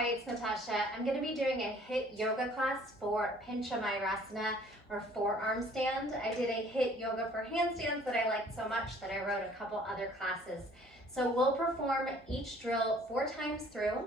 Hi, it's Natasha. I'm going to be doing a Hiit yoga class for Pinchamayurasana or Forearm Stand. I did a Hiit yoga for handstands that I liked so much that I wrote a couple other classes. So we'll perform each drill 4 times through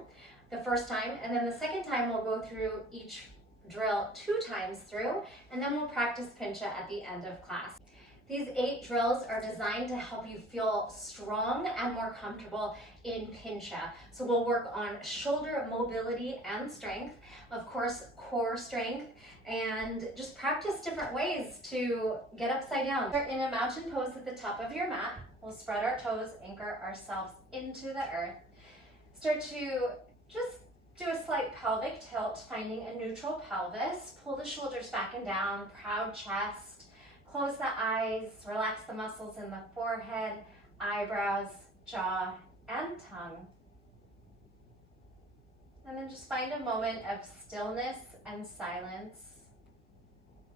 the first time, and then the second time we'll go through each drill 2 times through, and then we'll practice Pincha at the end of class. These 8 drills are designed to help you feel strong and more comfortable in Pincha. So we'll work on shoulder mobility and strength, of course core strength, and just practice different ways to get upside down. Start in a mountain pose at the top of your mat. We'll spread our toes, anchor ourselves into the earth. Start to just do a slight pelvic tilt, finding a neutral pelvis. Pull the shoulders back and down, proud chest. Close the eyes, relax the muscles in the forehead, eyebrows, jaw, and tongue. And then just find a moment of stillness and silence,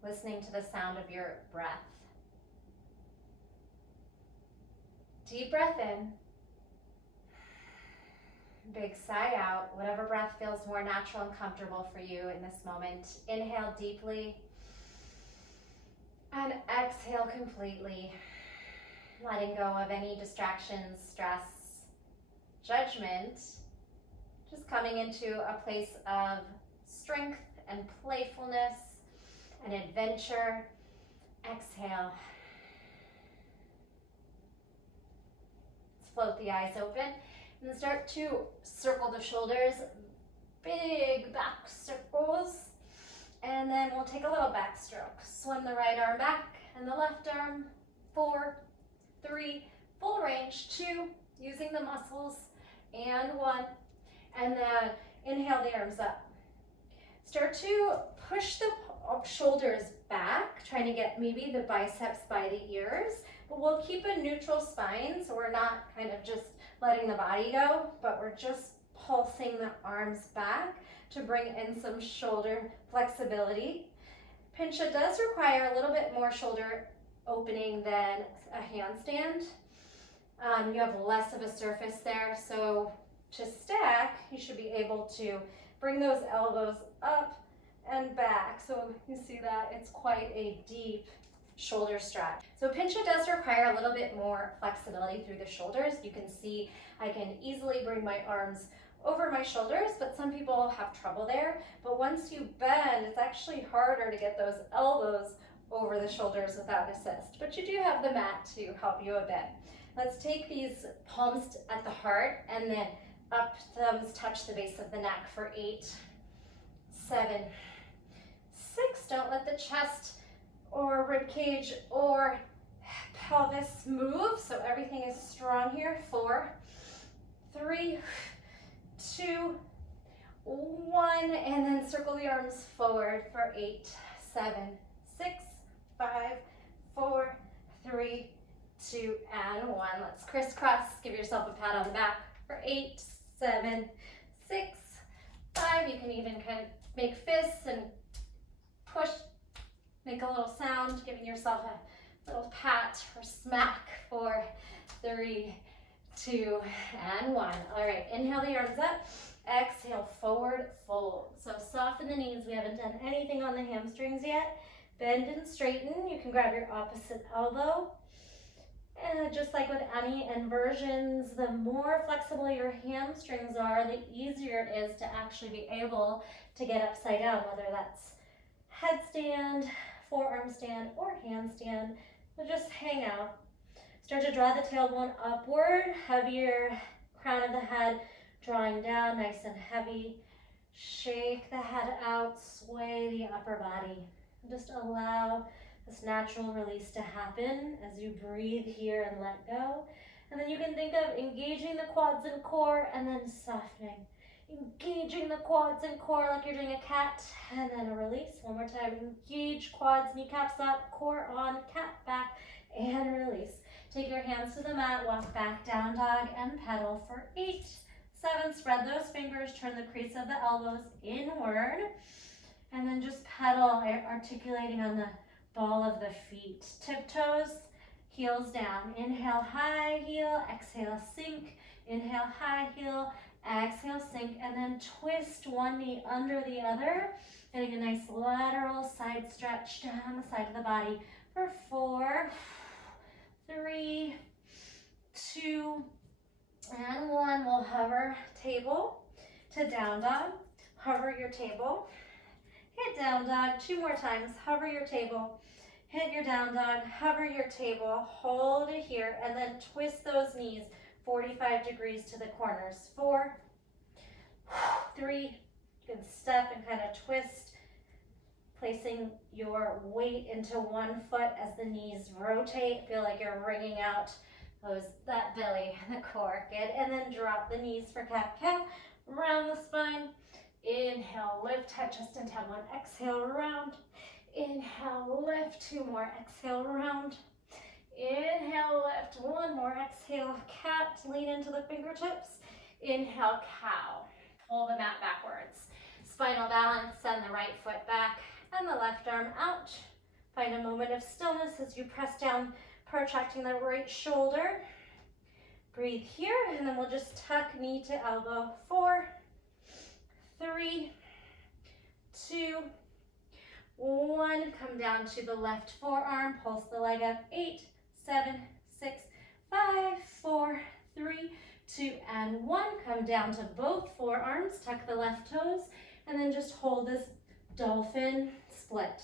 listening to the sound of your breath. Deep breath in. Big sigh out, whatever breath feels more natural and comfortable for you in this moment. Inhale deeply. And exhale completely, letting go of any distractions, stress, judgment, just coming into a place of strength and playfulness and adventure. Exhale. Let's float the eyes open and start to circle the shoulders, big back circles. And then we'll take a little backstroke. Swim the right arm back and the left arm. 4, 3, full range. 2, using the muscles. And 1. And then inhale the arms up. Start to push the shoulders back, trying to get maybe the biceps by the ears. But we'll keep a neutral spine, so we're not kind of just letting the body go, but we're just pulsing the arms back to bring in some shoulder flexibility. Pincha does require a little bit more shoulder opening than a handstand. You have less of a surface there, so to stack, you should be able to bring those elbows up and back. So you see that it's quite a deep shoulder stretch. So Pincha does require a little bit more flexibility through the shoulders. You can see I can easily bring my arms over my shoulders, but some people have trouble there. But once you bend, it's actually harder to get those elbows over the shoulders without assist. But you do have the mat to help you a bit. Let's take these palms at the heart and then up, thumbs touch the base of the neck for 8, 7, 6. Don't let the chest or rib cage or pelvis move, so everything is strong here. 4, 3, 2, 1, and then circle the arms forward for 8, 7, 6, 5, 4, 3, 2, and 1. Let's crisscross. Give yourself a pat on the back for 8, 7, 6, 5. You can even kind of make fists and push, make a little sound, giving yourself a little pat or smack for 3, 2, and 1. All right, inhale the arms up, exhale, forward fold. So soften the knees. We haven't done anything on the hamstrings yet. Bend and straighten. You can grab your opposite elbow. And just like with any inversions, the more flexible your hamstrings are, the easier it is to actually be able to get upside down, whether that's headstand, forearm stand, or handstand. So just hang out. Start to draw the tailbone upward, heavier crown of the head drawing down, nice and heavy. Shake the head out, sway the upper body. Just allow this natural release to happen as you breathe here and let go. And then you can think of engaging the quads and core and then softening. Engaging the quads and core like you're doing a cat, and then a release. One more time. Engage quads, kneecaps up, core on, cat back, and release. Take your hands to the mat, walk back, down dog, and pedal for 8, 7. Spread those fingers, turn the crease of the elbows inward, and then just pedal, articulating on the ball of the feet. Tiptoes, heels down. Inhale, high heel, exhale, sink. Inhale, high heel, Exhale, sink, and then twist one knee under the other. Getting a nice lateral side stretch down the side of the body for 4, 3, 2, and 1. We'll hover table to down dog. Hover your table. Hit down dog 2 more times. Hover your table. Hit your down dog. Hover your table. Hold it here, and then twist those knees 45 degrees to the corners. 4, 3. You can step and kind of twist, placing your weight into one foot as the knees rotate. Feel like you're wringing out that belly and the core. Good. And then drop the knees for cat-cow. Round the spine. Inhale, lift, head, chest, and tailbone. Exhale, round. Inhale, lift. 2 more. Exhale, round. Inhale, lift. 1 more. Exhale, cat. Lean into the fingertips. Inhale, cow. Pull the mat backwards. Spinal balance. Send the right foot back and the left arm out. Find a moment of stillness as you press down, protracting the right shoulder. Breathe here, and then we'll just tuck knee to elbow. 4, 3, 2, 1. Come down to the left forearm. Pulse the leg up. 8, 7, 6, 5, 4, 3, 2, and 1. Come down to both forearms. Tuck the left toes, and then just hold this dolphin split.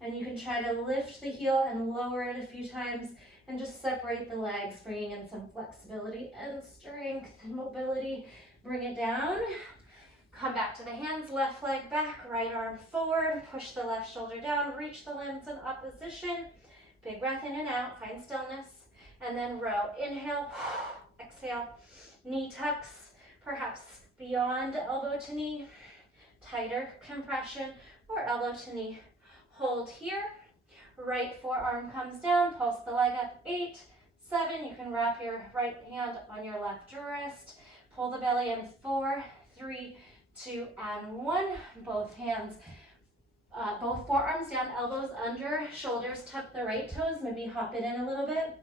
And you can try to lift the heel and lower it a few times, and just separate the legs, bringing in some flexibility and strength and mobility. Bring it down. Come back to the hands, left leg back, right arm forward. Push the left shoulder down, reach the limbs in opposition. Big breath in and out, find stillness. And then row. Inhale, exhale. Knee tucks, perhaps beyond elbow to knee. Tighter compression, or elbow to knee. Hold here. Right forearm comes down, pulse the leg up. 8, 7. You can wrap your right hand on your left wrist. Pull the belly in. 4, 3, 2, and 1. Both hands, both forearms down, elbows under, shoulders. Tuck the right toes, maybe hop it in a little bit.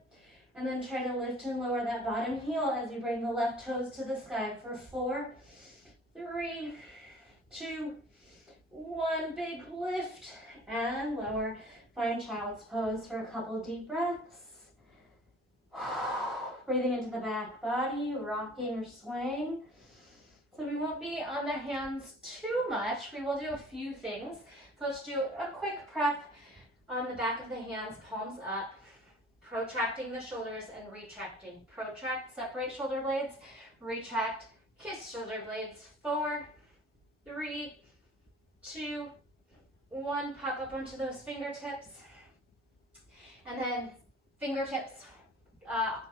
And then try to lift and lower that bottom heel as you bring the left toes to the sky for 4, 3, 2, 1. Big lift and lower. Find child's pose for a couple deep breaths. Breathing into the back body, rocking or swaying. So we won't be on the hands too much. We will do a few things. So let's do a quick prep on the back of the hands, palms up, protracting the shoulders and retracting. Protract, separate shoulder blades, retract, kiss shoulder blades. 4, 3, 2, 1. Pop up onto those fingertips. And then fingertips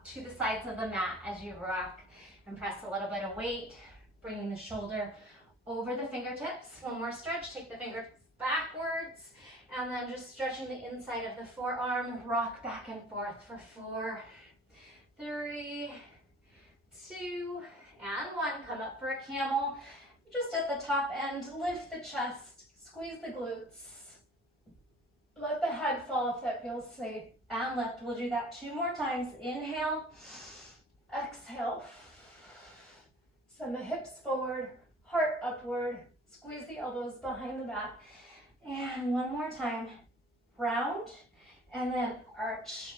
to the sides of the mat as you rock, and press a little bit of weight, bringing the shoulder over the fingertips. 1 more stretch. Take the fingers backwards, and then just stretching the inside of the forearm. Rock back and forth for 4, 3, 2, and 1. Come up for a camel. Just at the top end, lift the chest, squeeze the glutes. Let the head fall if that feels safe. And lift. We'll do that 2 more times. Inhale, exhale. Send the hips forward, heart upward. Squeeze the elbows behind the back. And 1 more time. Round, and then arch.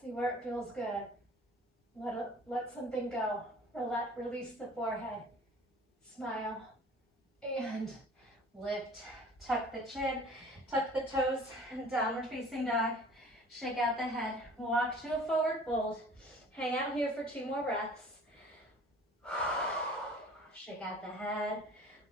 See where it feels good. Let something go. Release the forehead. Smile, and lift. Tuck the chin, tuck the toes, and downward facing dog. Shake out the head. Walk to a forward fold. Hang out here for 2 more breaths. Shake out the head.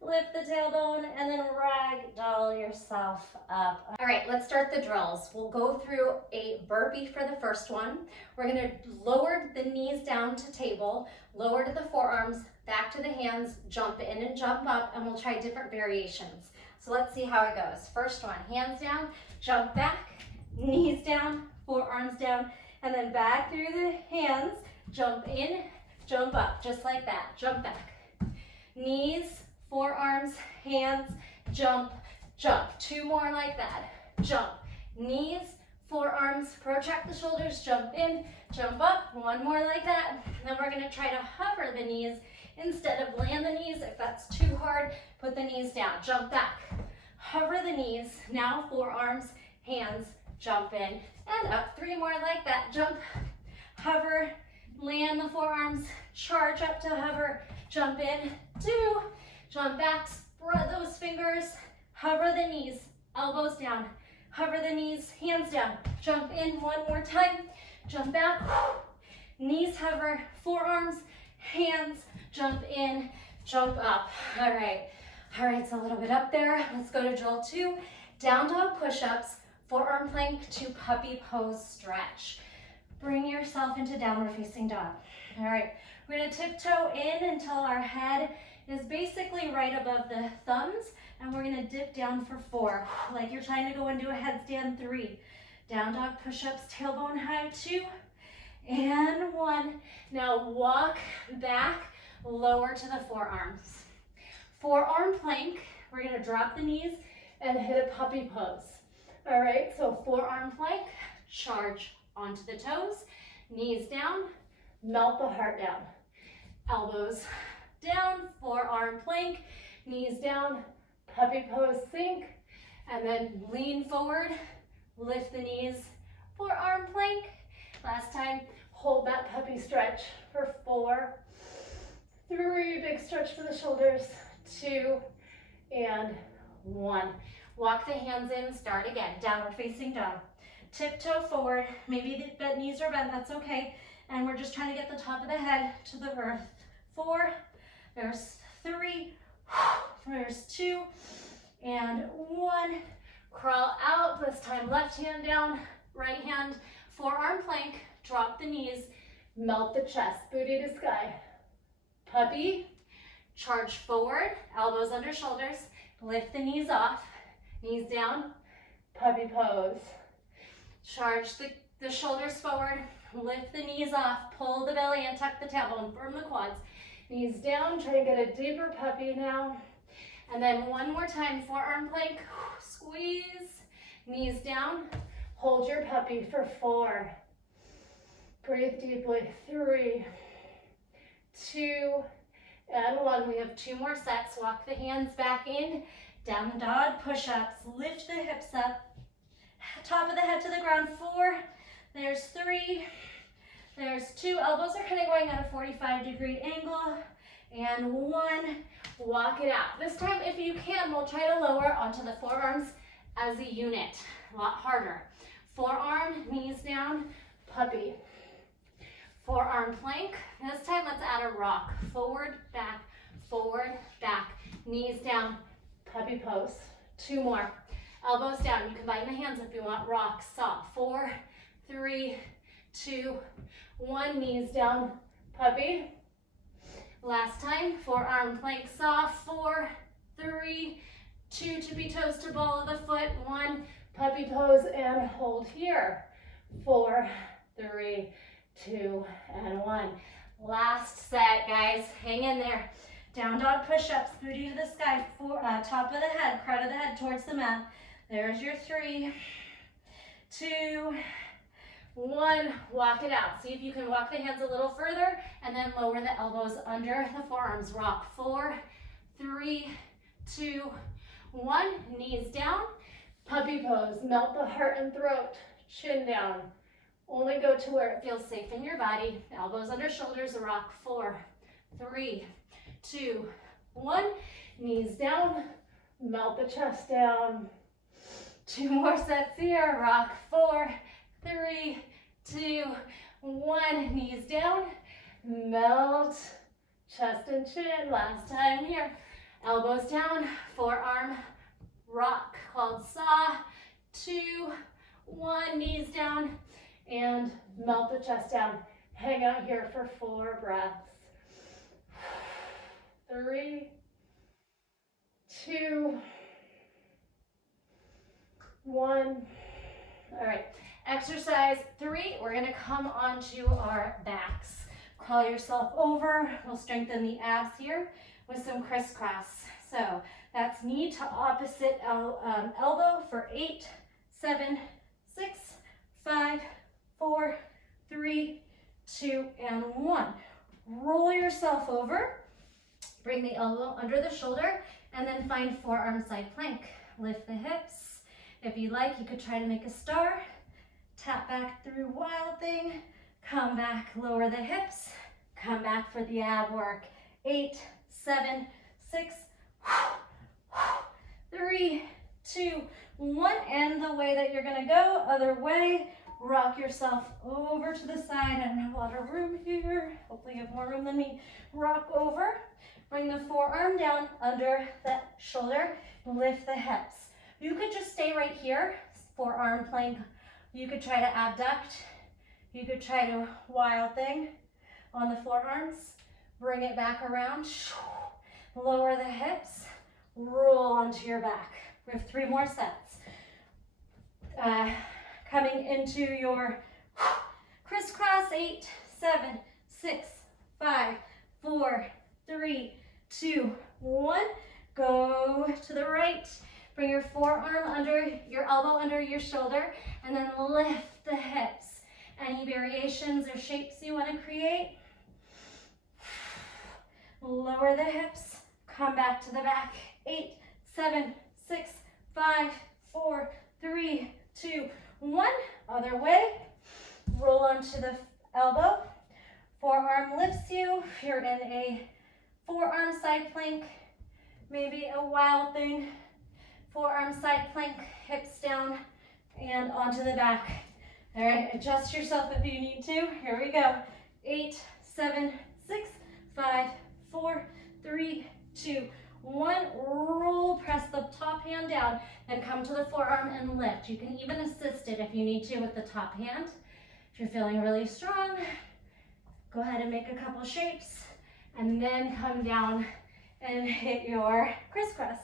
Lift the tailbone, and then ragdoll yourself up. All right, let's start the drills. We'll go through a burpee for the first one. We're gonna lower the knees down to table, lower to the forearms, back to the hands, jump in and jump up, and we'll try different variations. So let's see how it goes. First one, hands down, jump back, knees down, forearms down, and then back through the hands, jump in, jump up, just like that, jump back. Knees, forearms, hands, jump, jump. 2 more like that. Jump. Knees, forearms, protract the shoulders, jump in, jump up. 1 more like that. Then we're going to try to hover the knees Instead of land the knees, if that's too hard, put the knees down. Jump back. Hover the knees. Now forearms, hands, jump in and up. 3 more like that. Jump, hover, land the forearms, charge up to hover, jump in, 2, jump back, spread those fingers, hover the knees, elbows down, hover the knees, hands down, jump in 1 more time, jump back, knees hover, forearms, hands, jump in, jump up. All right, it's a little bit up there. Let's go to drill 2, down dog push-ups, forearm plank to puppy pose stretch. Bring yourself into downward facing dog. All right, we're gonna tiptoe in until our head is basically right above the thumbs, and we're gonna dip down for 4, like you're trying to go into a headstand 3. Down dog push-ups, tailbone high, 2, and 1. Now walk back, lower to the forearms. Forearm plank, we're gonna drop the knees and hit a puppy pose. All right, so forearm plank, charge onto the toes, knees down, melt the heart down. Elbows down, forearm plank, knees down, puppy pose, sink, and then lean forward, lift the knees, forearm plank. Last time, hold that puppy stretch for 4, 3, big stretch for the shoulders, 2, and 1. Walk the hands in, start again, downward facing dog. Tiptoe forward, maybe the knees are bent, that's okay. And we're just trying to get the top of the head to the earth. 4, there's 3, there's 2, and 1. Crawl out, this time left hand down, right hand, forearm plank, drop the knees, melt the chest, booty to sky. Puppy, charge forward, elbows under shoulders, lift the knees off, knees down, puppy pose. Charge the shoulders forward, lift the knees off, pull the belly and tuck the tailbone, firm the quads. Knees down, try to get a deeper puppy now. And then 1 more time, forearm plank, squeeze, knees down, hold your puppy for 4. Breathe deeply, 3, 2, and 1. We have 2 more sets. Walk the hands back in, down dog push-ups, lift the hips up. Top of the head to the ground, 4, there's 3, there's 2, elbows are kind of going at a 45-degree angle, and 1, walk it out. This time, if you can, we'll try to lower onto the forearms as a unit, a lot harder. Forearm, knees down, puppy. Forearm plank, this time let's add a rock, forward, back, knees down, puppy pose. 2 more. Elbows down, you combine the hands if you want, rock, saw. 4, 3, 2, 1, knees down, puppy. Last time, forearm plank, saw. 4, 3, 2, tippy toes to ball of the foot, 1, puppy pose, and hold here. 4, 3, 2, and 1. Last set, guys, hang in there. Down dog push-ups, booty to the sky, top of the head, crown of the head towards the mat. There's your 3, 2, 1, walk it out. See if you can walk the hands a little further and then lower the elbows under the forearms. Rock, 4, 3, 2, 1, knees down, puppy pose, melt the heart and throat, chin down. Only go to where it feels safe in your body. Elbows under shoulders, rock, 4, 3, 2, 1, knees down, melt the chest down. 2 more sets here, rock, 4, 3, 2, 1, knees down, melt, chest and chin. Last time here, elbows down, forearm, rock, called saw. 2, 1, knees down, and melt the chest down. Hang out here for 4 breaths. 3, 2, 1. All right, exercise 3, we're gonna come onto our backs. Crawl yourself over. We'll strengthen the abs here with some crisscross. So that's knee to opposite elbow for 8, 7, 6, 5, 4, 3, 2, and 1. Roll yourself over. Bring the elbow under the shoulder and then find forearm side plank. Lift the hips. If you like, you could try to make a star. Tap back through wild thing. Come back, lower the hips. Come back for the ab work. 8, 7, 6, 3, 2, 1. And the way that you're gonna go, other way. Rock yourself over to the side. I don't have a lot of room here. Hopefully you have more room than me. Rock over. Bring the forearm down under the shoulder. Lift the hips. You could just stay right here, forearm plank. You could try to abduct. You could try to wild thing on the forearms. Bring it back around. Lower the hips. Roll onto your back. We have 3 more sets. Coming into your crisscross. 8, 7, 6, 5, 4, 3, 2, 1. Go to the right. Bring your forearm under, your elbow under your shoulder, and then lift the hips. Any variations or shapes you want to create. Lower the hips. Come back to the back. 8, 7, 6, 5, 4, 3, 2, 1. Other way. Roll onto the elbow. Forearm lifts you. You're in a forearm side plank. Maybe a wild thing. Forearm side plank, hips down and onto the back. All right, adjust yourself if you need to. Here we go. 8, 7, 6, 5, 4, 3, 2, 1. Roll, press the top hand down, then come to the forearm and lift. You can even assist it if you need to with the top hand. If you're feeling really strong, go ahead and make a couple shapes and then come down and hit your crisscross.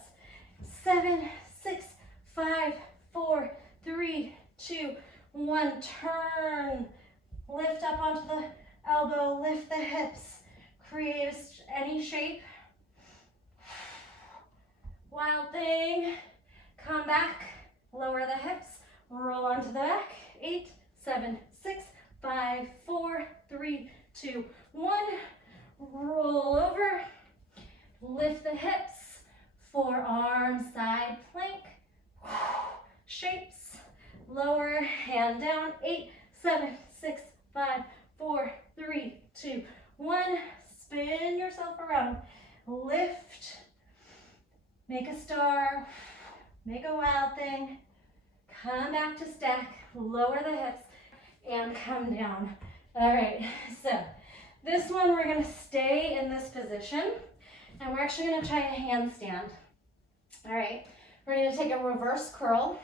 7, 6, 5, 4, 3, 2, 1. Turn. Lift up onto the elbow. Lift the hips. Create any shape. Wild thing. Come back. Lower the hips. Roll onto the back. 8, 7, 6, 5, 4, 3, 2, 1. Roll over. Lift the hips. Forearm side plank. Shapes. Lower, hand down. 8, 7, 6, 5, 4, 3, 2, 1. Spin yourself around. Lift. Make a star. Make a wild thing. Come back to stack. Lower the hips and come down. All right, so this one we're going to stay in this position and we're actually going to try a handstand. All right, we're going to take a reverse curl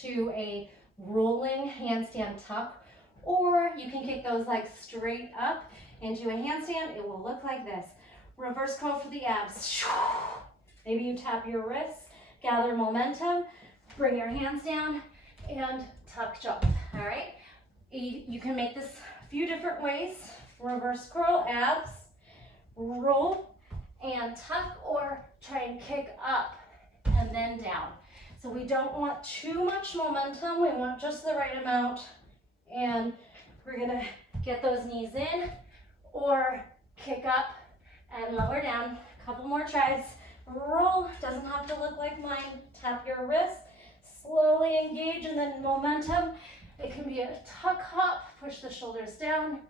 to a rolling handstand tuck, or you can kick those legs straight up into a handstand. It will look like this. Reverse curl for the abs. Maybe you tap your wrists, gather momentum, bring your hands down, and tuck jump. All right, you can make this a few different ways. Reverse curl, abs, roll, and tuck, or try and kick up and then down. So we don't want too much momentum. We want just the right amount. And we're gonna get those knees in or kick up and lower down. A couple more tries. Roll, doesn't have to look like mine. Tap your wrist, slowly engage, and then momentum. It can be a tuck hop, push the shoulders down.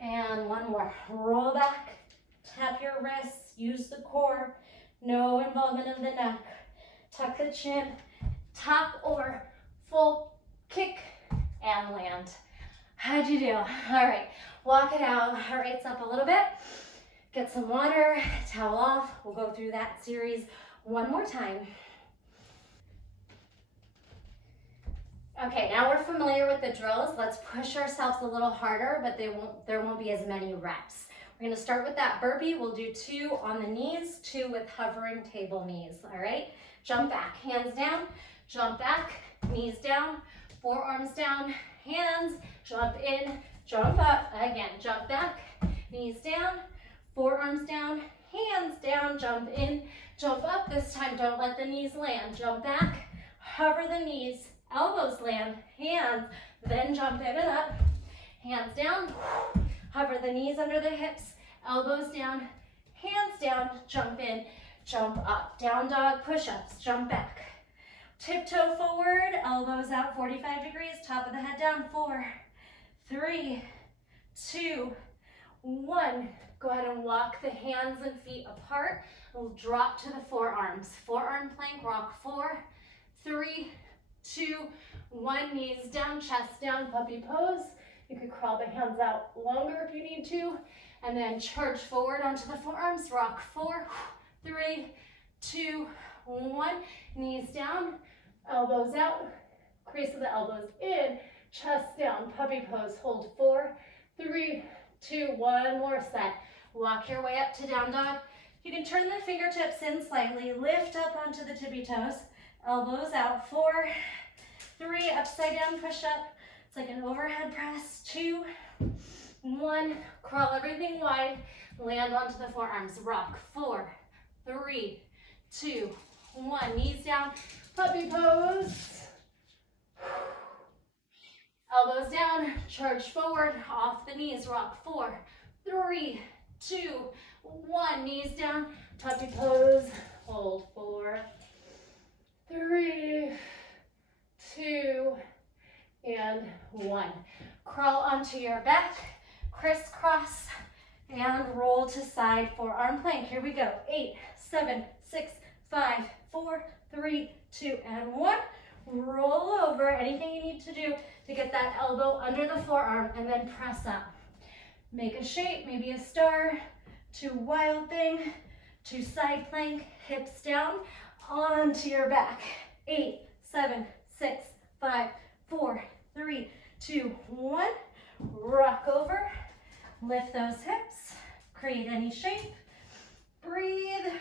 And one more. Roll back, tap your wrists, use the core. No involvement of the neck. Tuck the chin, tuck or full kick and land. How'd you do? All right, walk it out, heart rate's up a little bit. Get some water, towel off. We'll go through that series one more time. Okay, now we're familiar with the drills. Let's push ourselves a little harder, but there won't be as many reps. We're gonna start with that burpee. We'll do 2 on the knees, 2 with hovering table knees, all right? Jump back, hands down, jump back, knees down, forearms down, hands, jump in, jump up, again, jump back, knees down, forearms down, hands down, jump in, jump up. This time, don't let the knees land. Jump back, hover the knees, elbows land, hands, then jump in and up, hands down, hover the knees under the hips, elbows down, hands down, jump in, jump up. Down dog, push-ups, jump back. Tiptoe forward, elbows out 45 degrees, top of the head down. 4, 3, 2, 1. Go ahead and walk the hands and feet apart. We'll drop to the forearms. Forearm plank, rock. 4, 3, 2, 1. Knees down, chest down, puppy pose. You could crawl the hands out longer if you need to. And then charge forward onto the forearms. Rock. 4, 3, 2, 1. Knees down, elbows out, crease of the elbows in, chest down, puppy pose. Hold. 4, 3, 2, 1 more set. Walk your way up to down dog. You can turn the fingertips in slightly, lift up onto the tippy toes, elbows out. 4, 3, upside down push up. It's like an overhead press. 2, 1, crawl everything wide, land onto the forearms. Rock. 4, 3, 2, 1. Knees down, puppy pose. Elbows down, charge forward, off the knees. Rock. 4, 3, 2, 1. Knees down, puppy pose. Hold. 4, 3, 2, and 1. Crawl onto your back, crisscross, and roll to side forearm plank. Here we go. 8, 7, 6, 5, 4, 3, 2, and 1. Roll over. Anything you need to do to get that elbow under the forearm, and then press up. Make a shape, maybe a star, to wild thing, to side plank, hips down, onto your back. 8, 7, 6, 5, 4, 3, 2, 1. Rock over, lift those hips, create any shape, breathe,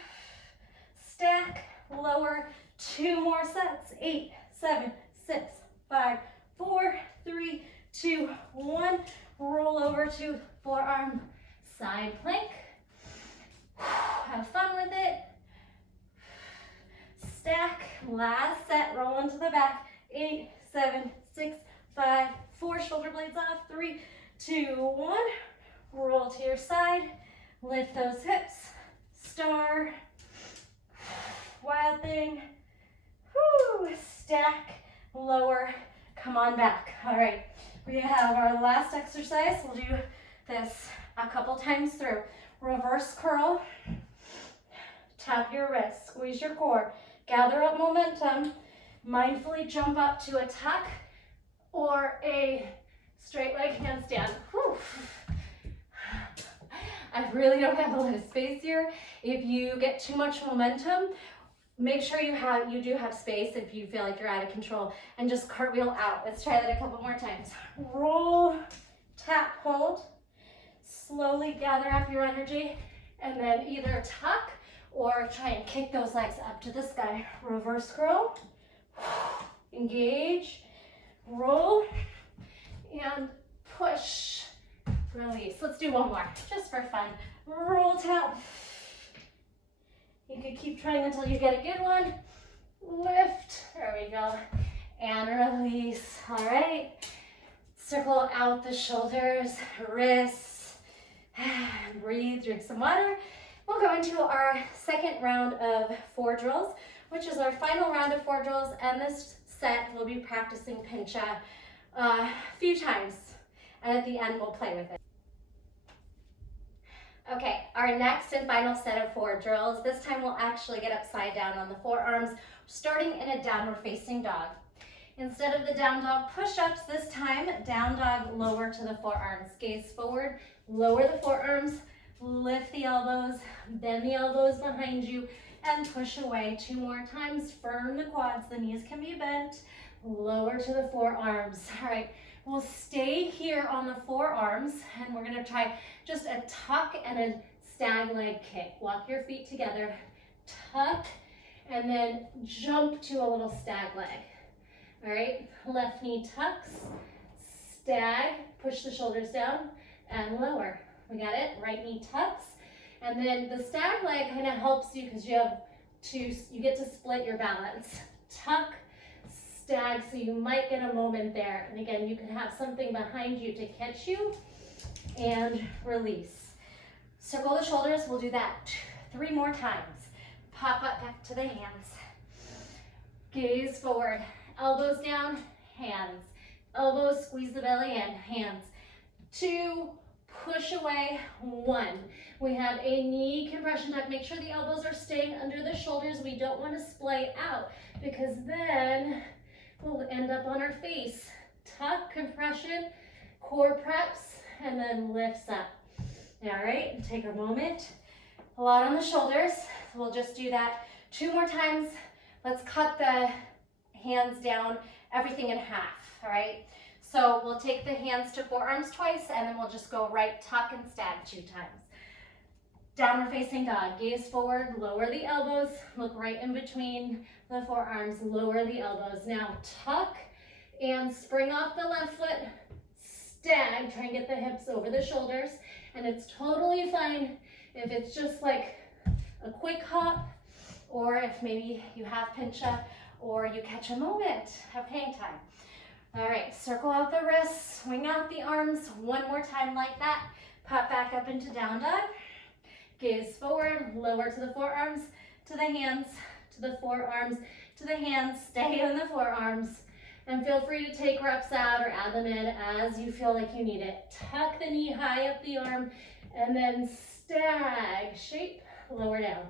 stack, lower. 2 more sets. 8, 7, 6, 5, 4, 3, 2, 1. Roll over to forearm side plank. Have fun with it. Stack, last set, roll into the back. 8, 7, 6, 5, 4, shoulder blades off. 3, 2, 1. Roll to your side. Lift those hips. Star. Wild thing. Woo. Stack, lower, come on back. All right, we have our last exercise. We'll do this a couple times through. Reverse curl. Tap your wrist, squeeze your core, gather up momentum, mindfully jump up to a tuck or a straight leg handstand. Whew. I really don't have a lot of space here. If you get too much momentum, make sure you do have space if you feel like you're out of control, and just cartwheel out. Let's try that a couple more times. Roll, tap, hold. Slowly gather up your energy, and then either tuck or try and kick those legs up to the sky. Reverse curl, engage, roll, and push, release. Let's do one more, just for fun. Roll, tap. You could keep trying until you get a good one. Lift, there we go, and release. All right, circle out the shoulders, wrists, breathe, drink some water. We'll go into our second round of 4 drills, which is our final round of 4 drills, and this set we'll be practicing Pincha a few times, and at the end we'll play with it. Okay, our next and final set of 4 drills. This time we'll actually get upside down on the forearms, starting in a downward facing dog. Instead of the down dog push-ups, this time down dog lower to the forearms. Gaze forward, lower the forearms, lift the elbows, bend the elbows behind you, and push away. 2 more times. Firm the quads, the knees can be bent. Lower to the forearms. All right, we'll stay here on the forearms, and we're gonna try just a tuck and a stag leg kick. Walk your feet together, tuck, and then jump to a little stag leg. All right, left knee tucks, stag, push the shoulders down, and lower. We got it? Right knee tucks. And then the stag leg kind of helps you because you get to split your balance. Tuck, stag, so you might get a moment there. And again, you can have something behind you to catch you, and release. Circle the shoulders. We'll do that 3 more times. Pop up back to the hands. Gaze forward. Elbows down, hands. Elbows, squeeze the belly in, hands. 2, push away, 1. We have a knee compression tuck. Make sure the elbows are staying under the shoulders. We don't want to splay out because then we'll end up on our face. Tuck, compression, core preps, and then lifts up. All right, take a moment. A lot on the shoulders. We'll just do that 2 more times. Let's cut the hands down, everything in half, all right? So we'll take the hands to forearms twice, and then we'll just go right tuck and stag 2 times. Downward facing dog, gaze forward, lower the elbows, look right in between the forearms, lower the elbows. Now tuck and spring off the left foot, stag, try and get the hips over the shoulders, and it's totally fine if it's just like a quick hop, or if maybe you have pincha, or you catch a moment of hang time. All right, circle out the wrists, swing out the arms, 1 more time like that. Pop back up into down dog. Gaze forward, lower to the forearms, to the hands, to the forearms, to the hands. Stay in the forearms. And feel free to take reps out or add them in as you feel like you need it. Tuck the knee high up the arm, and then stag shape, lower down.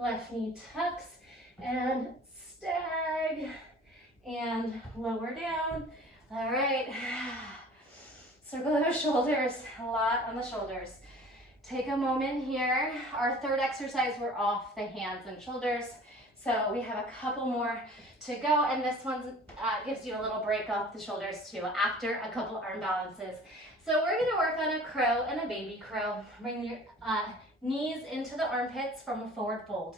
Left knee tucks, and stag, and lower down. All right, circle those shoulders, a lot on the shoulders. Take a moment here. Our 3rd exercise, we're off the hands and shoulders. So we have a couple more to go, and this one gives you a little break off the shoulders too after a couple arm balances. So we're gonna work on a crow and a baby crow. Bring your knees into the armpits from a forward fold.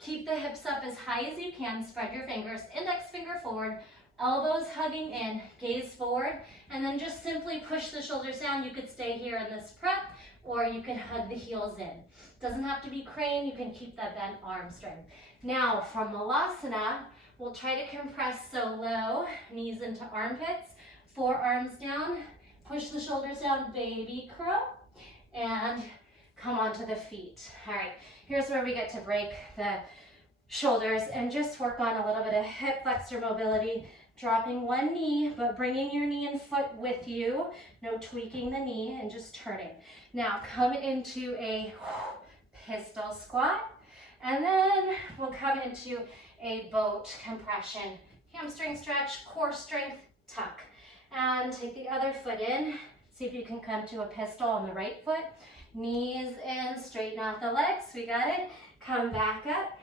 Keep the hips up as high as you can. Spread your fingers, index finger forward, elbows hugging in, gaze forward, and then just simply push the shoulders down. You could stay here in this prep, or you can hug the heels in. Doesn't have to be crane. You can keep that bent arm strength. Now from Molasses, we'll try to compress so low, knees into armpits, forearms down, push the shoulders down, baby crow, and come onto the feet. All right, here's where we get to break the shoulders and just work on a little bit of hip flexor mobility, dropping one knee, but bringing your knee and foot with you. No tweaking the knee and just turning. Now come into a pistol squat, and then we'll come into a boat compression. Hamstring stretch, core strength, tuck. And take the other foot in. See if you can come to a pistol on the right foot. Knees in, straighten out the legs. We got it. Come back up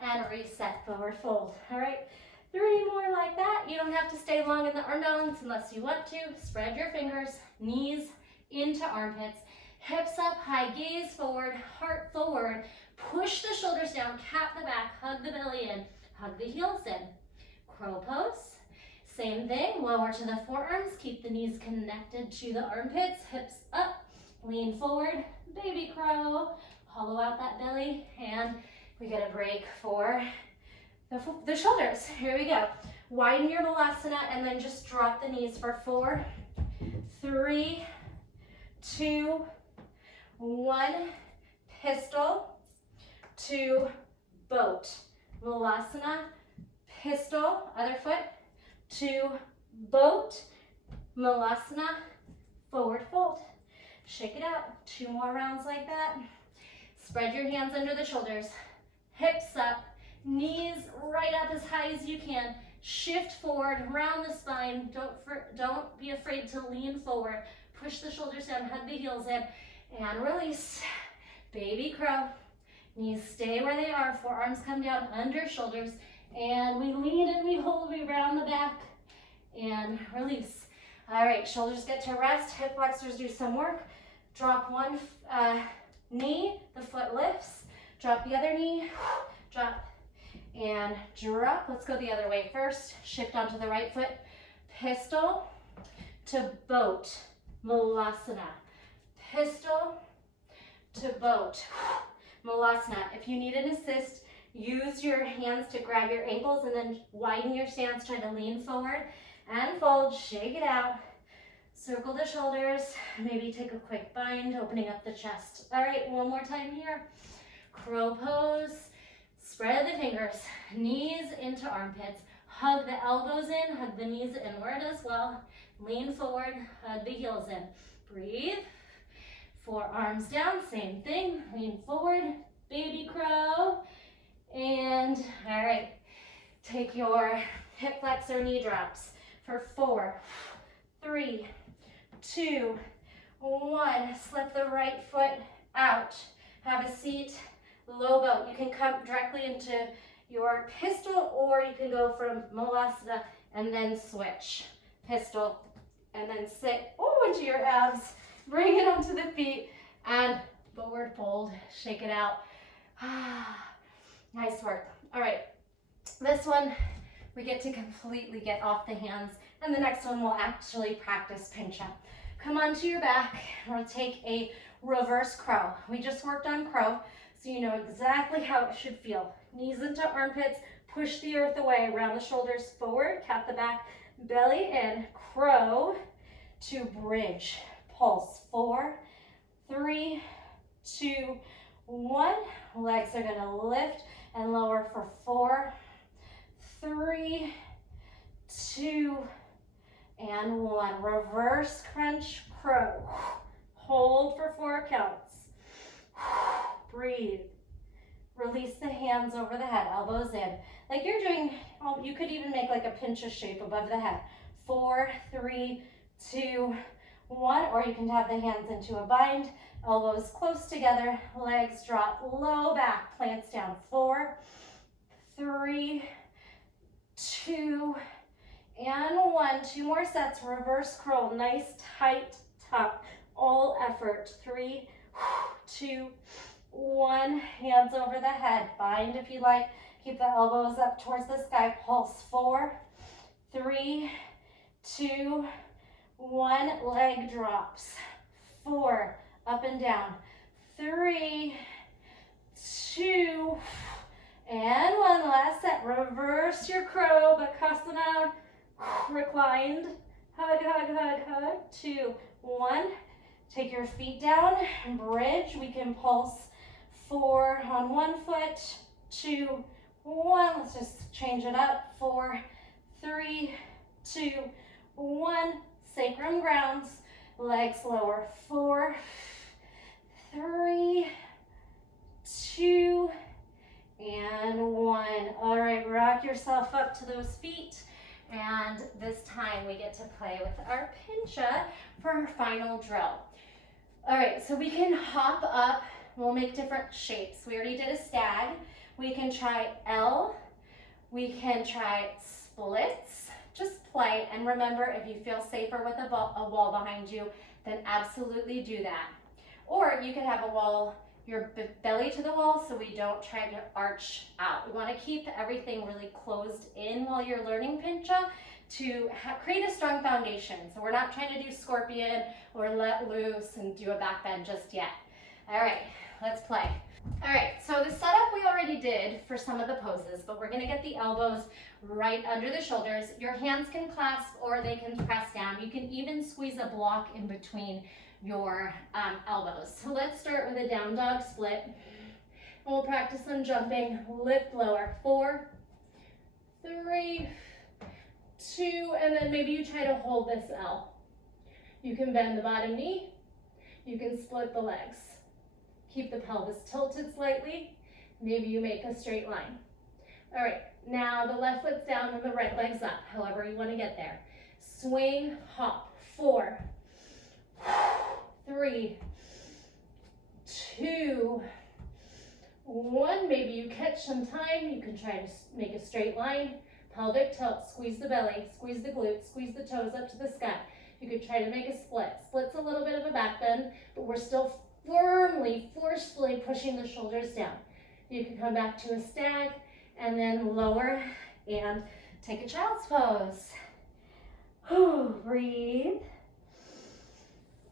and reset, forward fold. All right, 3 more like that. You don't have to stay long in the arm balance unless you want to. Spread your fingers, knees into armpits, hips up high, gaze forward, heart forward. Push the shoulders down, cap the back, hug the belly in, hug the heels in. Crow pose. Same thing, lower to the forearms, keep the knees connected to the armpits, hips up, lean forward, baby crow, hollow out that belly, and we get a break for the shoulders. Here we go. Widen your Molasses and then just drop the knees for 4, 3, 2, 1, pistol, 2, boat. Molasses, pistol, other foot, 2, boat, Molasses, forward fold. Shake it out. 2 more rounds like that. Spread your hands under the shoulders, hips up, knees right up as high as you can. Shift forward, round the spine. Don't be afraid to lean forward. Push the shoulders down, hug the heels in, and release. Baby crow. Knees stay where they are. Forearms come down under shoulders. And we lean and we hold. We round the back and release. All right, shoulders get to rest. Hip flexors do some work. Drop one knee. The foot lifts. Drop the other knee. Drop and drop. Let's go the other way first. Shift onto the right foot. Pistol to boat. Molasses. Pistol to boat. Molasses. If you need an assist, use your hands to grab your ankles and then widen your stance. Try to lean forward and fold. Shake it out. Circle the shoulders, maybe take a quick bind, opening up the chest. All right, one more time here. Crow pose, spread the fingers, knees into armpits, hug the elbows in, hug the knees inward as well. Lean forward, hug the heels in. Breathe. Forearms down, same thing. Lean forward, baby crow. And all right, take your hip flexor knee drops for 4, 3, 2, 1. Slip the right foot out. Have a seat, low boat. You can come directly into your pistol, or you can go from Molasses and then switch. Pistol, and then sit into your abs. Bring it onto the feet and forward fold. Shake it out. Nice work. All right, this one we get to completely get off the hands, and the next one we'll actually practice Pincha. Come onto your back. We'll take a reverse crow. We just worked on crow, so you know exactly how it should feel. Knees into armpits, push the earth away, round the shoulders forward, cat the back, belly in, crow to bridge. Pulse, 4, 3, 2, 1. Legs are gonna lift and lower for 4, 3, 2, and 1. Reverse crunch crow. Hold for 4 counts. Breathe. Release the hands over the head, elbows in. Like you're doing, you could even make like a Pincha shape above the head. 4, 3, 2, 1, or you can have the hands into a bind, elbows close together, legs drop low back, plants down. 4, 3, 2, and 1. 2 more sets, reverse curl, nice tight top, all effort. 3, 2, 1, hands over the head, bind if you like, keep the elbows up towards the sky, pulse. 4, 3, 2, 1, leg drops. 4, up and down. 3, 2, and 1. Last set. Reverse your crow, Bakasana, reclined. Hug, hug, hug, hug. 2, 1. Take your feet down, bridge. We can pulse 4 on one foot, 2, 1. Let's just change it up. 4, 3, 2, 1. Sacrum grounds, legs lower. 4, 3, 2, and 1. All right, rock yourself up to those feet. And this time we get to play with our Pincha for our final drill. All right, so we can hop up. We'll make different shapes. We already did a stag. We can try L. We can try splits. Just play, and remember, if you feel safer with a wall behind you, then absolutely do that. Or you could have a wall, your belly to the wall, so we don't try to arch out. We want to keep everything really closed in while you're learning Pincha to create a strong foundation. So we're not trying to do scorpion or let loose and do a back bend just yet. All right, let's play. All right, so the setup we already did for some of the poses, but we're gonna get the elbows right under the shoulders. Your hands can clasp or they can press down. You can even squeeze a block in between your elbows. So let's start with a down dog split. And we'll practice some jumping, lift lower. 4, 3, 2, and then maybe you try to hold this L. You can bend the bottom knee. You can split the legs. Keep the pelvis tilted slightly. Maybe you make a straight line. All right, now the left foot's down and the right leg's up, however you want to get there. Swing, hop. 4, 3, 2, 1. Maybe you catch some time. You can try to make a straight line. Pelvic tilt, squeeze the belly, squeeze the glutes, squeeze the toes up to the sky. You could try to make a split. Split's a little bit of a back bend, but we're still firmly, forcefully pushing the shoulders down. You can come back to a stag and then lower and take a child's pose. Breathe.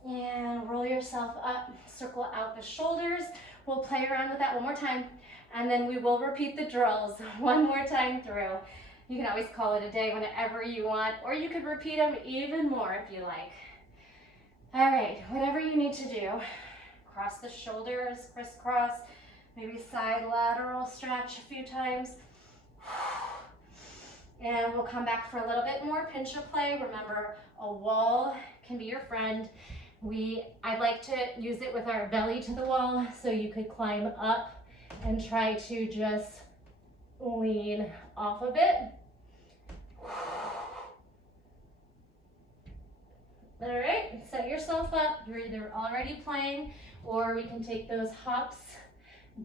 And roll yourself up, circle out the shoulders. We'll play around with that one more time, and then we will repeat the drills one more time through. You can always call it a day whenever you want, or you could repeat them even more if you like. All right, whatever you need to do, cross the shoulders, crisscross, maybe side lateral stretch a few times. And we'll come back for a little bit more pincha play. Remember, a wall can be your friend. I like to use it with our belly to the wall, so you could climb up and try to just lean off of it. All right, set yourself up. You're either already playing, or we can take those hops,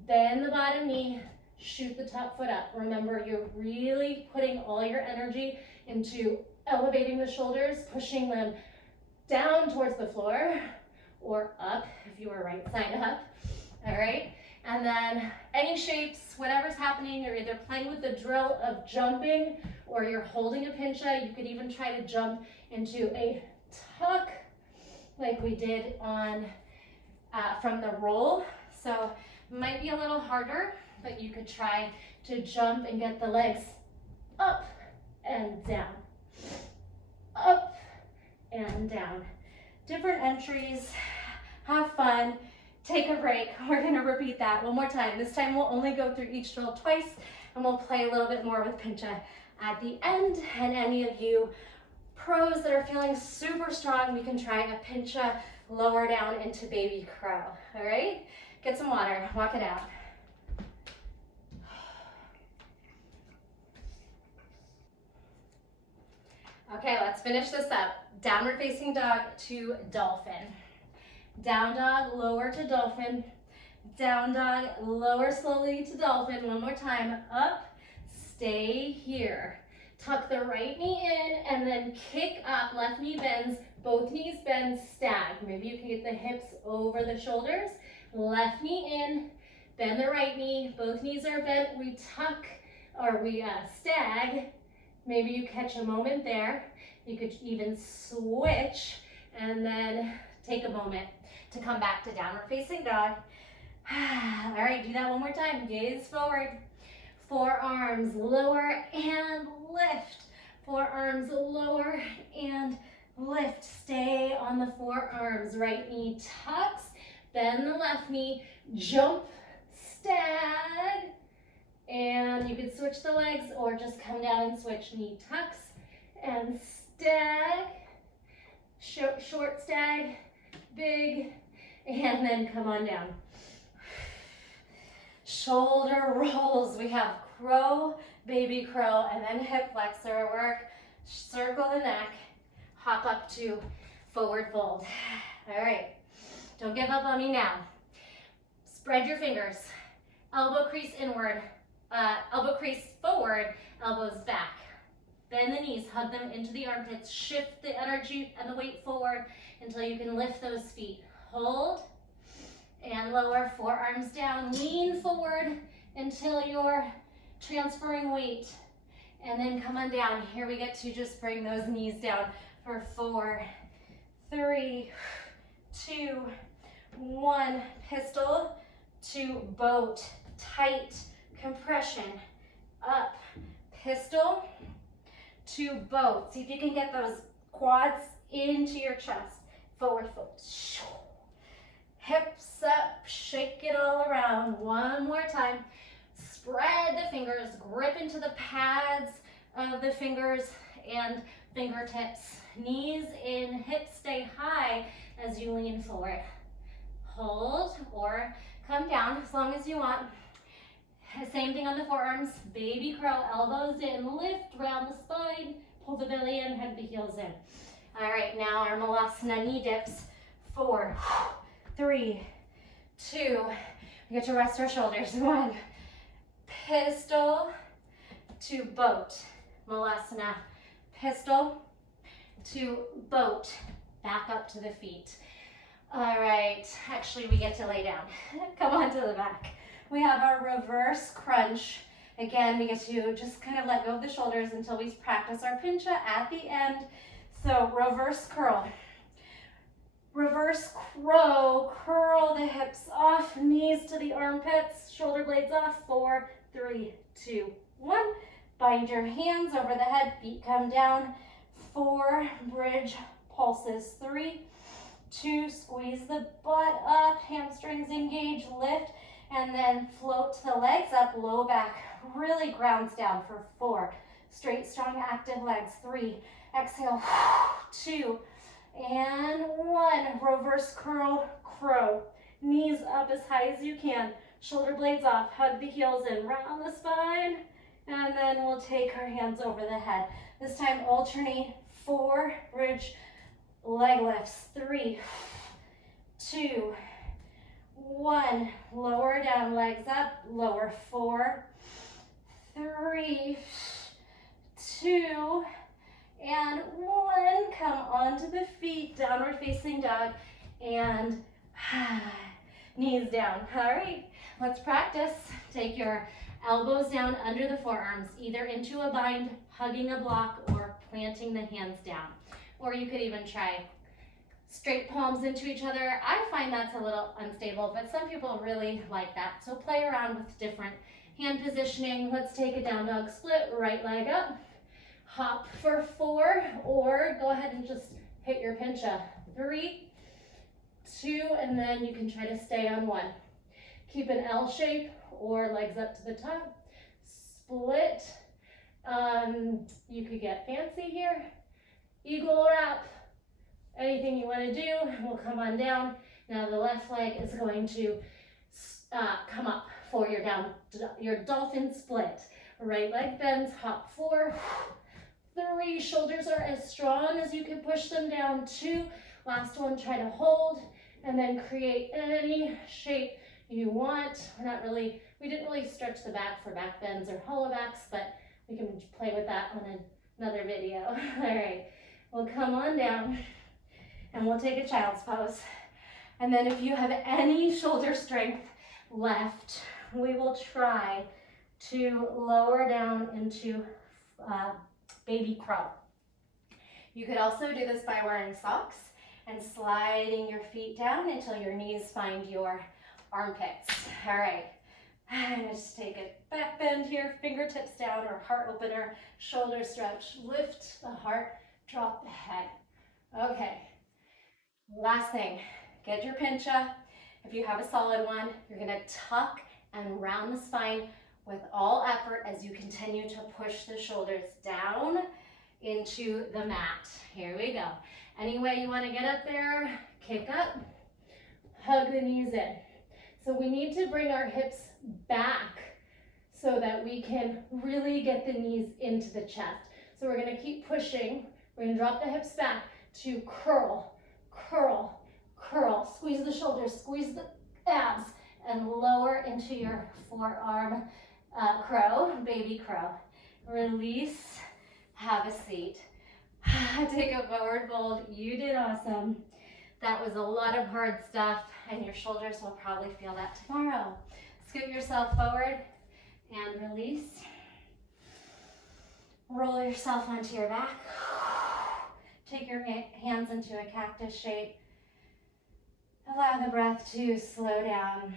bend the bottom knee, shoot the top foot up. Remember, you're really putting all your energy into elevating the shoulders, pushing them down towards the floor, or up if you are right side up. All right, and then any shapes, whatever's happening, you're either playing with the drill of jumping, or you're holding a pincha. You could even try to jump into a tuck like we did on from the roll. So might be a little harder, but you could try to jump and get the legs up and down, up and down. Different entries. Have fun. Take a break. We're going to repeat that one more time. This time we'll only go through each drill twice, and we'll play a little bit more with pincha at the end. And any of you pros that are feeling super strong, we can try a pincha lower down into baby crow. All right? Get some water. Walk it out. Okay, let's finish this up. Downward facing dog to dolphin. Down dog, lower to dolphin. Down dog, lower slowly to dolphin. One more time. Up, stay here. Tuck the right knee in and then kick up. Left knee bends, both knees bend, stag. Maybe you can get the hips over the shoulders. Left knee in, bend the right knee. Both knees are bent. We tuck, or we stag. Maybe you catch a moment there. You could even switch and then take a moment to come back to downward facing dog. All right, do that one more time. Gaze forward. Forearms lower and lift. Forearms lower and lift. Stay on the forearms. Right knee tucks. Bend the left knee. Jump. Stag. And you could switch the legs or just come down and switch. Knee tucks and stag. Short stag. Big. And then come on down. Shoulder rolls. We have crow, baby crow, and then hip flexor work. Circle the neck. Hop up to forward fold. All right. Don't give up on me now. Spread your fingers. Elbow crease inward. Elbow crease forward. Elbows back. Bend the knees. Hug them into the armpits. Shift the energy and the weight forward until you can lift those feet. Hold and lower. Forearms down. Lean forward until you're transferring weight. And then come on down. Here we get to just bring those knees down for 4, 3, 2, 1. Pistol to boat. Tight compression. Up. Pistol to boat. See if you can get those quads into your chest. Forward fold. Hips up. Shake it all around. One more time. Spread the fingers. Grip into the pads of the fingers and fingertips. Knees in. Hips stay high as you lean forward. Hold or come down as long as you want. Same thing on the forearms. Baby crow, elbows in, lift, round the spine, pull the belly in, head the heels in. All right, now our Molasses knee dips. 4, 3, 2. We get to rest our shoulders. 1. Pistol to boat. Molasses. Pistol to boat. Back up to the feet. All right, actually we get to lay down. Come on to the back. We have our reverse crunch. Again, we get to just kind of let go of the shoulders until we practice our pincha at the end. So reverse curl. Reverse crow, curl the hips off, knees to the armpits, shoulder blades off. 4, 3, 2, 1. Bind your hands over the head, feet come down. 4, bridge pulses. 3, 2, squeeze the butt up, hamstrings engage, lift, and then float the legs up, low back really grounds down for 4. Straight, strong, active legs. 3, exhale, 2, and 1. Reverse curl, crow. Knees up as high as you can. Shoulder blades off, hug the heels in, round the spine, and then we'll take our hands over the head. This time alternate 4 bridge leg lifts. 3, 2, 1. Lower down, legs up, lower. 4, 3, 2, and 1. Come onto the feet, downward facing dog, and knees down. All right, let's practice. Take your elbows down under the forearms, either into a bind, hugging a block, or planting the hands down. Or you could even try straight palms into each other. I find that's a little unstable, but some people really like that. So play around with different hand positioning. Let's take a down dog split, right leg up. Hop for 4, or go ahead and just hit your pincha. 3, 2, and then you can try to stay on 1. Keep an L shape or legs up to the top. Split. You could get fancy here. Eagle wrap. Anything you want to do, we'll come on down. Now the left leg is going to come up for your dolphin split. Right leg bends, hop 4. 3, shoulders are as strong as you can push them down. 2, last one, try to hold, and then create any shape you want. We didn't really stretch the back for back bends or hollow backs, but we can play with that on another video. All right, we'll come on down and we'll take a child's pose. And then if you have any shoulder strength left, we will try to lower down into baby crow. You could also do this by wearing socks and sliding your feet down until your knees find your armpits. All right, and just take a back bend here, fingertips down or heart opener, shoulder stretch, lift the heart, drop the head. Okay, last thing, get your pincha. If you have a solid one, you're gonna tuck and round the spine with all effort as you continue to push the shoulders down into the mat. Here we go. Any way you want to get up there, kick up, hug the knees in. So we need to bring our hips back so that we can really get the knees into the chest. So we're going to keep pushing. We're going to drop the hips back to curl, curl, curl. Squeeze the shoulders, squeeze the abs, and lower into your forearm crow, baby crow. Release, have a seat. Take a forward fold. You did awesome. That was a lot of hard stuff, and your shoulders will probably feel that tomorrow. Scoot yourself forward and release. Roll yourself onto your back. Take your hands into a cactus shape. Allow the breath to slow down.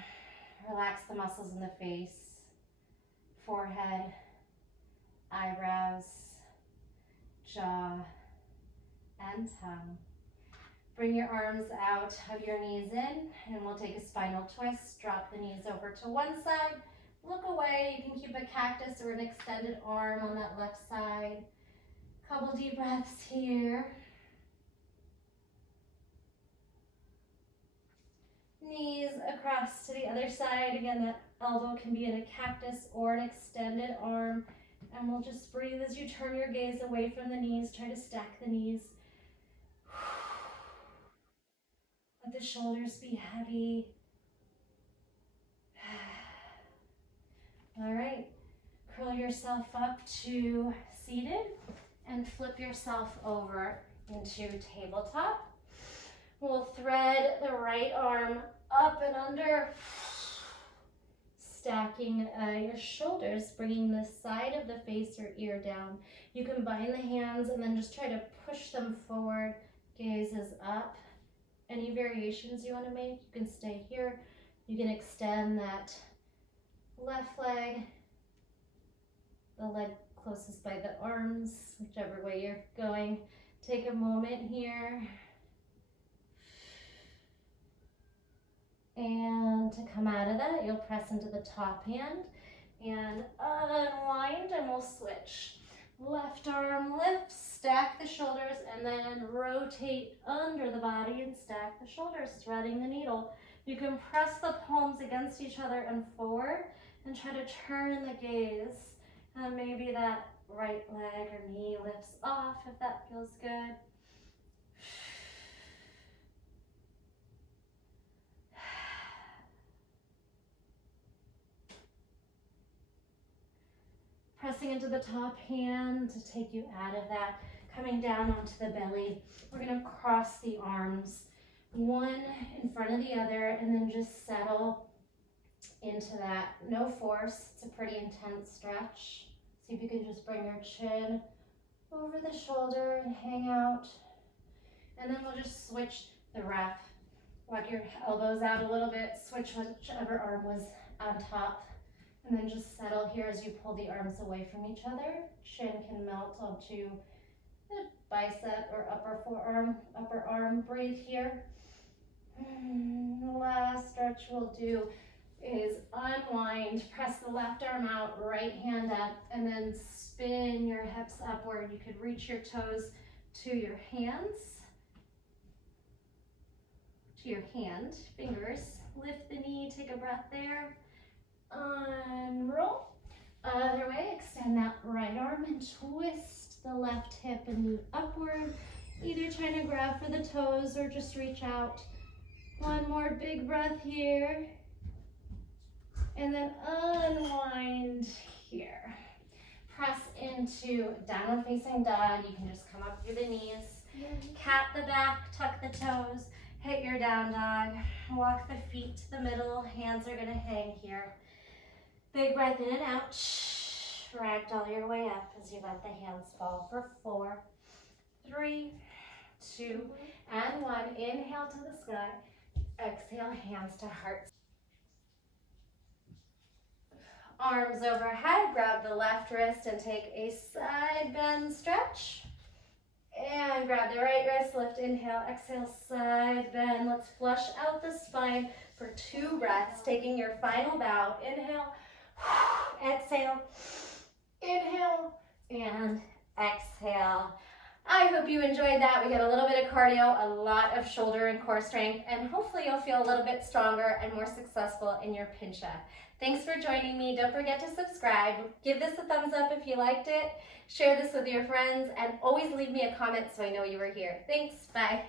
Relax the muscles in the face, forehead, eyebrows, jaw, and tongue. Bring your arms out, hug your knees in, and we'll take a spinal twist. Drop the knees over to one side. Look away. You can keep a cactus or an extended arm on that left side. Couple deep breaths here. Knees across to the other side. Again, that elbow can be in a cactus or an extended arm. And we'll just breathe as you turn your gaze away from the knees. Try to stack the knees. Let the shoulders be heavy. All right, curl yourself up to seated and flip yourself over into tabletop. We'll thread the right arm up and under, stacking your shoulders, bringing the side of the face or ear down. You can bind the hands and then just try to push them forward. Gaze is up. Any variations you want to make, you can stay here. You can extend that left leg, the leg closest by the arms, whichever way you're going. Take a moment here. And to come out of that, you'll press into the top hand and unwind, and we'll switch. Left arm lifts, stack the shoulders, and then rotate under the body and stack the shoulders, threading the needle. You can press the palms against each other and forward and try to turn the gaze. And maybe that right leg or knee lifts off if that feels good. Pressing into the top hand to take you out of that. Coming down onto the belly. We're going to cross the arms, one in front of the other, and then just settle into that. No force. It's a pretty intense stretch. See if you can just bring your chin over the shoulder and hang out. And then we'll just switch the wrap. Walk your elbows out a little bit. Switch whichever arm was on top. And then just settle here as you pull the arms away from each other. Chin can melt onto the bicep or upper forearm, upper arm. Breathe here. The last stretch we'll do is unwind. Press the left arm out, right hand up, and then spin your hips upward. You could reach your toes to your hands, to your hand, fingers. Lift the knee, take a breath there. Unroll. Other way, extend that right arm and twist the left hip and move upward. Either trying to grab for the toes or just reach out. One more big breath here. And then unwind here. Press into downward facing dog. You can just come up through the knees. Cat the back, tuck the toes. Hit your down dog. Walk the feet to the middle. Hands are gonna hang here. Big breath in and out. Ragdoll your way up as you let the hands fall for 4, 3, 2, and 1. Inhale to the sky. Exhale, hands to heart. Arms overhead. Grab the left wrist and take a side bend stretch. And grab the right wrist. Lift, inhale, exhale, side bend. Let's flush out the spine for 2 breaths. Taking your final bow. Inhale. Exhale, inhale, and exhale. I hope you enjoyed that. We got a little bit of cardio, a lot of shoulder and core strength, and hopefully you'll feel a little bit stronger and more successful in your Pincha. Thanks for joining me. Don't forget to subscribe. Give this a thumbs up if you liked it. Share this with your friends, and always leave me a comment so I know you were here. Thanks. Bye.